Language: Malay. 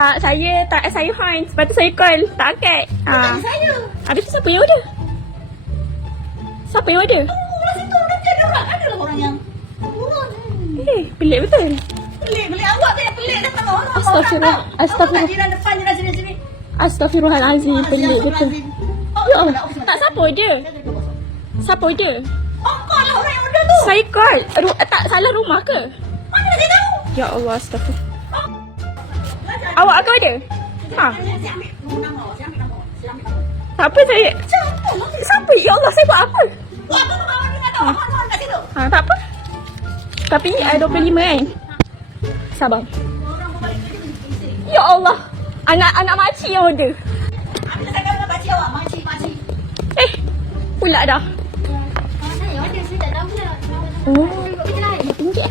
Ah, saya tak saya fine. Lepas tu saya call. Tak angkat. Ah. Saya. Habis tu siapa yang order? Siapa yang order? Situ orang. Ada lah orang yang. Eh, pelik betul. Pelik, pelik. Awak yang pelik datang orang. Astagfirullah. Astagfirullah. kat jiran depan, jiran sini, sini. Astaghfirullahalazim. Pelik betul. Ya Allah. Tak siapa order? Siapa order? Oh, kau lah orang yang order tu. Saya call. Ru- tak salah rumah ke? Mana dia tahu? Ya Allah, astagfirullah. Saya ambil nama awak. Tak apa saya. Siapa? Ya Allah, saya buat apa? Awak ni tak. Awak kat situ. Ha, tak apa. Tapi uh, 25 kan? Sabar. Ni. Ya Allah. Anak anak makcik yang order. Ambil saya dengan pakcik awak. Makcik, makcik. Eh, pula dah. Tak. Oh, tinggi.